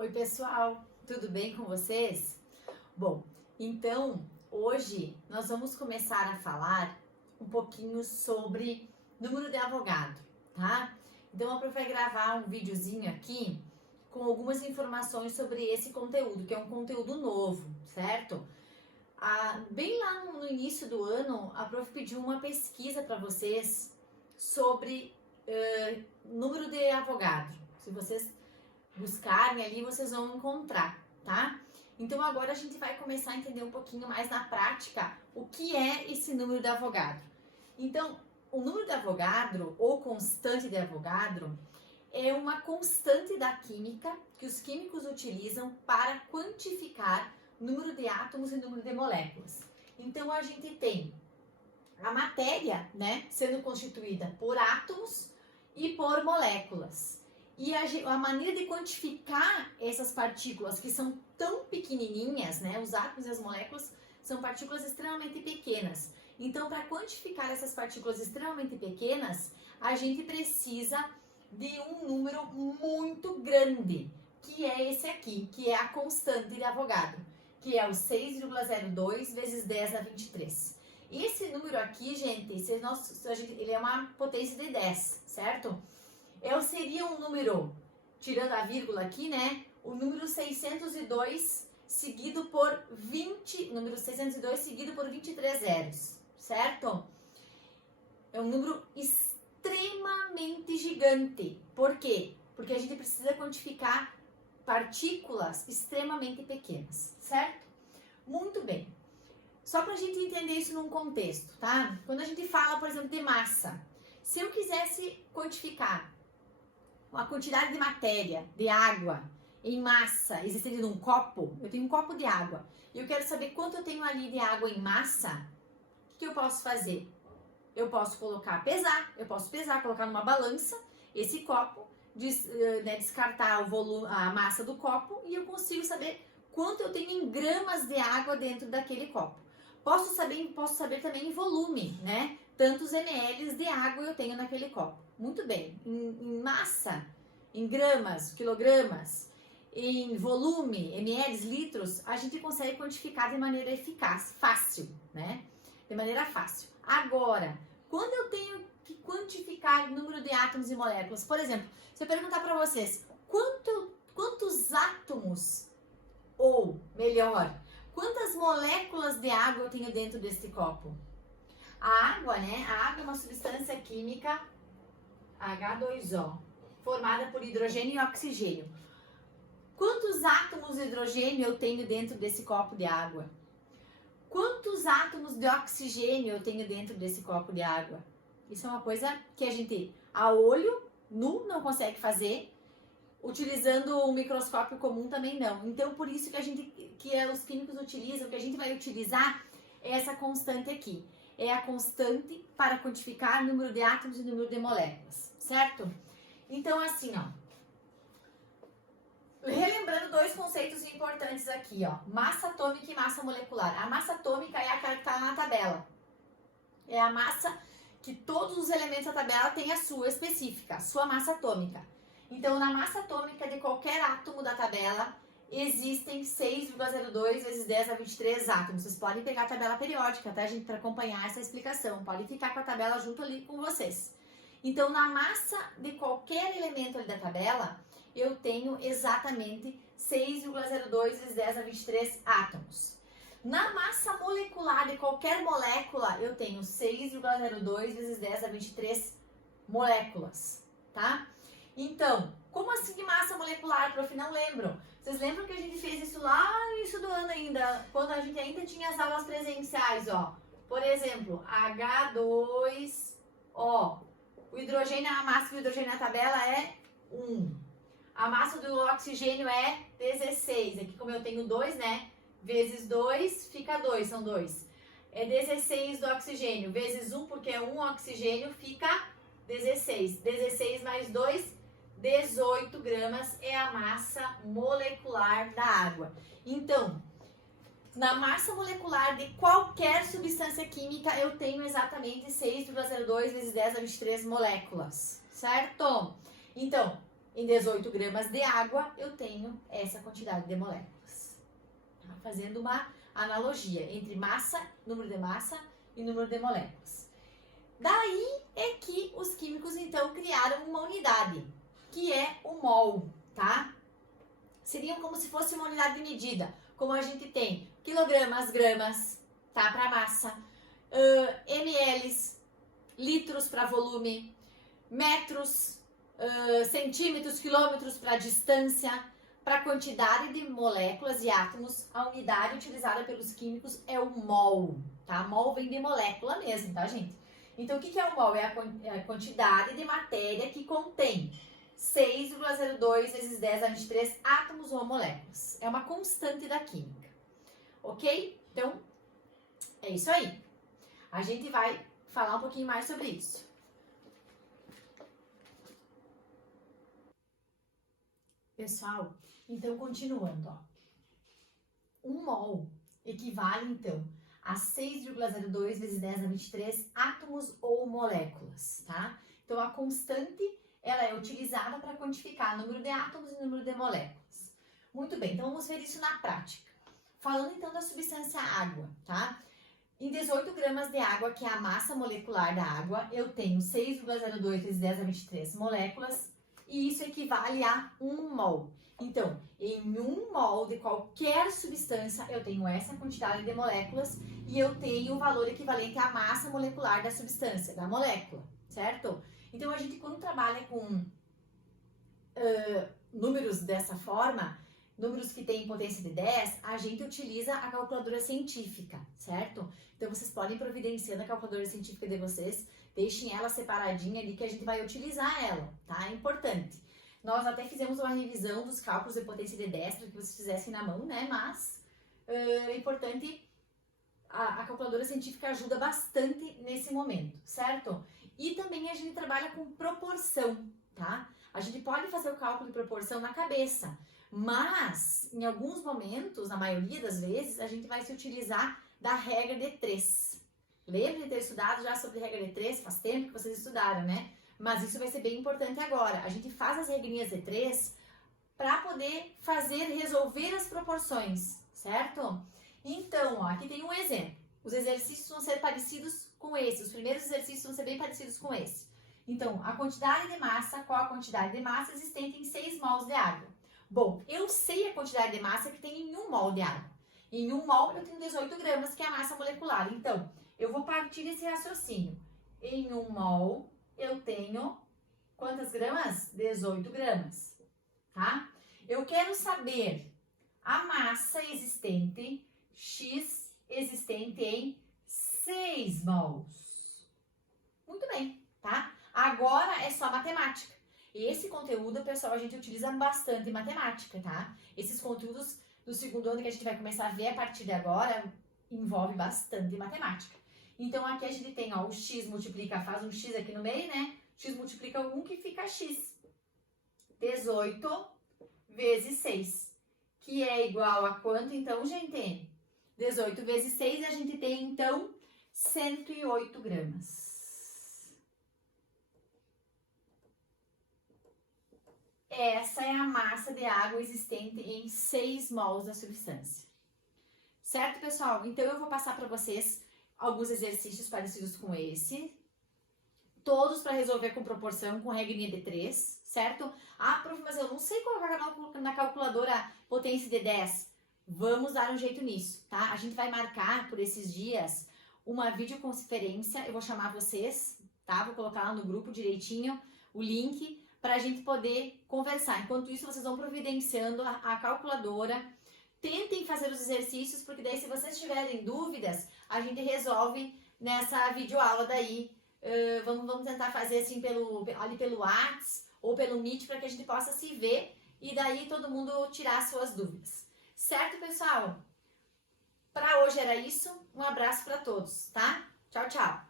Oi pessoal, tudo bem com vocês? Bom, então hoje nós vamos começar a falar um pouquinho sobre número de Avogadro, tá? Então a Prof vai gravar um videozinho aqui com algumas informações sobre esse conteúdo, que é um conteúdo novo, certo? Bem lá no início do ano, a Prof pediu uma pesquisa para vocês sobre número de Avogadro. Se vocês buscarem ali, vocês vão encontrar, tá? Então agora a gente vai começar a entender um pouquinho mais na prática o que é esse número de Avogadro. Então, o número de Avogadro, ou constante de Avogadro, é uma constante da química que os químicos utilizam para quantificar número de átomos e número de moléculas. Então a gente tem a matéria, né, sendo constituída por átomos e por moléculas. E a maneira de quantificar essas partículas, que são tão pequenininhas, né? Os átomos e as moléculas são partículas extremamente pequenas. Então, para quantificar essas partículas extremamente pequenas, a gente precisa de um número muito grande, que é esse aqui, que é a constante de Avogadro, que é o 6,02 vezes 10 a 23. Esse número aqui, gente, ele é uma potência de 10, certo? Seria um número, tirando a vírgula aqui, né? O número 602 seguido por 23 zeros, certo? É um número extremamente gigante. Por quê? Porque a gente precisa quantificar partículas extremamente pequenas, certo? Muito bem. Só para a gente entender isso num contexto, tá? Quando a gente fala, por exemplo, de massa, se eu quisesse quantificar uma quantidade de matéria, de água, em massa, existindo num copo, eu tenho um copo de água, e eu quero saber quanto eu tenho ali de água em massa, o que eu posso fazer? Eu posso pesar, colocar numa balança esse copo, descartar o volume, a massa do copo, e eu consigo saber quanto eu tenho em gramas de água dentro daquele copo. Posso saber também em volume, né? Tantos ml de água eu tenho naquele copo. Muito bem. Em massa, em gramas, quilogramas, em volume, ml, litros, a gente consegue quantificar de maneira eficaz, fácil, né? De maneira fácil. Agora, quando eu tenho que quantificar o número de átomos e moléculas, por exemplo, se eu perguntar para vocês, quantos átomos, ou melhor, quantas moléculas de água eu tenho dentro deste copo? A água, né? A água é uma substância química H2O, formada por hidrogênio e oxigênio. Quantos átomos de hidrogênio eu tenho dentro desse copo de água? Quantos átomos de oxigênio eu tenho dentro desse copo de água? Isso é uma coisa que a gente, a olho nu, não consegue fazer. Utilizando o microscópio comum também não. Então, por isso que os químicos utilizam, que a gente vai utilizar é essa constante aqui. É a constante para quantificar o número de átomos e o número de moléculas, certo? Então, assim, ó. Relembrando dois conceitos importantes aqui, ó. Massa atômica e massa molecular. A massa atômica é aquela que está na tabela. É a massa que todos os elementos da tabela têm a sua específica, a sua massa atômica. Então, na massa atômica de qualquer átomo da tabela, existem 6,02 vezes 10 a 23 átomos. Vocês podem pegar a tabela periódica, tá, gente, para acompanhar essa explicação. Podem ficar com a tabela junto ali com vocês. Então, na massa de qualquer elemento ali da tabela, eu tenho exatamente 6,02 vezes 10 a 23 átomos. Na massa molecular de qualquer molécula, eu tenho 6,02 vezes 10 a 23 moléculas, tá? Então, como assim massa molecular, prof? Não lembro. Vocês lembram que a gente fez isso lá no início do ano ainda, quando a gente ainda tinha as aulas presenciais, ó. Por exemplo, H2O. O hidrogênio, a massa do hidrogênio na tabela é 1. A massa do oxigênio é 16. Aqui como eu tenho 2, né? Vezes 2 fica 2, são 2. É 16 do oxigênio, vezes 1, porque é 1 oxigênio, fica 16. 16 mais 2, 18 gramas é a massa molecular da água. Então, na massa molecular de qualquer substância química, eu tenho exatamente 6,02 vezes 10 a 23 moléculas, certo? Então, em 18 gramas de água, eu tenho essa quantidade de moléculas. Tá? Fazendo uma analogia entre massa, número de massa e número de moléculas. Daí é que os químicos, então, criaram uma unidade, que é o mol, tá? Seriam como se fosse uma unidade de medida, como a gente tem quilogramas, gramas, tá? Para massa, ml, litros para volume, metros, centímetros, quilômetros para distância, para quantidade de moléculas e átomos. A unidade utilizada pelos químicos é o mol, tá? Mol vem de molécula mesmo, tá, gente? Então, o que é o mol? É a quantidade de matéria que contém 6,02 vezes 10 a 23 átomos ou moléculas. É uma constante da química, ok? Então, é isso aí. A gente vai falar um pouquinho mais sobre isso. Pessoal, então continuando, ó. 1 mol equivale, então, a 6,02 vezes 10 a 23 átomos ou moléculas, tá? Então, a constante, ela é utilizada para quantificar o número de átomos e o número de moléculas. Muito bem, então vamos ver isso na prática. Falando, então, da substância água, tá? Em 18 gramas de água, que é a massa molecular da água, eu tenho 6,02 vezes 10 a 23 moléculas, e isso equivale a 1 mol. Então, em 1 mol de qualquer substância, eu tenho essa quantidade de moléculas e eu tenho o valor equivalente à massa molecular da substância, da molécula, certo? Então, a gente, quando trabalha com números dessa forma, números que têm potência de 10, a gente utiliza a calculadora científica, certo? Então, vocês podem providenciar a calculadora científica de vocês, deixem ela separadinha ali que a gente vai utilizar ela, tá? É importante. Nós até fizemos uma revisão dos cálculos de potência de 10 para que vocês fizessem na mão, né? Mas é importante, a calculadora científica ajuda bastante nesse momento, certo? E também a gente trabalha com proporção, tá? A gente pode fazer o cálculo de proporção na cabeça, mas em alguns momentos, na maioria das vezes, a gente vai se utilizar da regra de 3. Lembra de ter estudado já sobre regra de 3? Faz tempo que vocês estudaram, né? Mas isso vai ser bem importante agora. A gente faz as regrinhas de 3 para poder resolver as proporções, certo? Então, ó, aqui tem um exemplo. Os exercícios vão ser parecidos com esse. Os primeiros exercícios vão ser bem parecidos com esse. Então, a quantidade de massa, qual a quantidade de massa existente em 6 mols de água? Bom, eu sei a quantidade de massa que tem em 1 mol de água. Em 1 mol eu tenho 18 gramas, que é a massa molecular. Então, eu vou partir desse raciocínio. Em 1 mol eu tenho quantas gramas? 18 gramas, tá? Eu quero saber a massa existente, X existente em 6 mols. Muito bem, tá? Agora é só matemática. Esse conteúdo, pessoal, a gente utiliza bastante matemática, tá? Esses conteúdos do segundo ano que a gente vai começar a ver a partir de agora, envolve bastante matemática. Então, aqui a gente tem, ó, o x multiplica, faz um x aqui no meio, né? X multiplica 1 que fica x. 18 vezes 6, que é igual a quanto, então, gente? 18 vezes 6, a gente tem, então, 108 gramas. Essa é a massa de água existente em 6 mols da substância. Certo, pessoal? Então, eu vou passar para vocês alguns exercícios parecidos com esse. Todos para resolver com proporção, com regrinha de 3, certo? Ah, prof, mas eu não sei colocar na calculadora potência de 10. Vamos dar um jeito nisso, tá? A gente vai marcar por esses dias uma videoconferência. Eu vou chamar vocês, tá? Vou colocar lá no grupo direitinho o link para a gente poder conversar. Enquanto isso, vocês vão providenciando a calculadora. Tentem fazer os exercícios, porque daí se vocês tiverem dúvidas, a gente resolve nessa videoaula daí. Vamos tentar fazer assim ali pelo WhatsApp ou pelo Meet para que a gente possa se ver e daí todo mundo tirar suas dúvidas. Certo, pessoal? Para hoje era isso. Um abraço para todos, tá? Tchau, tchau!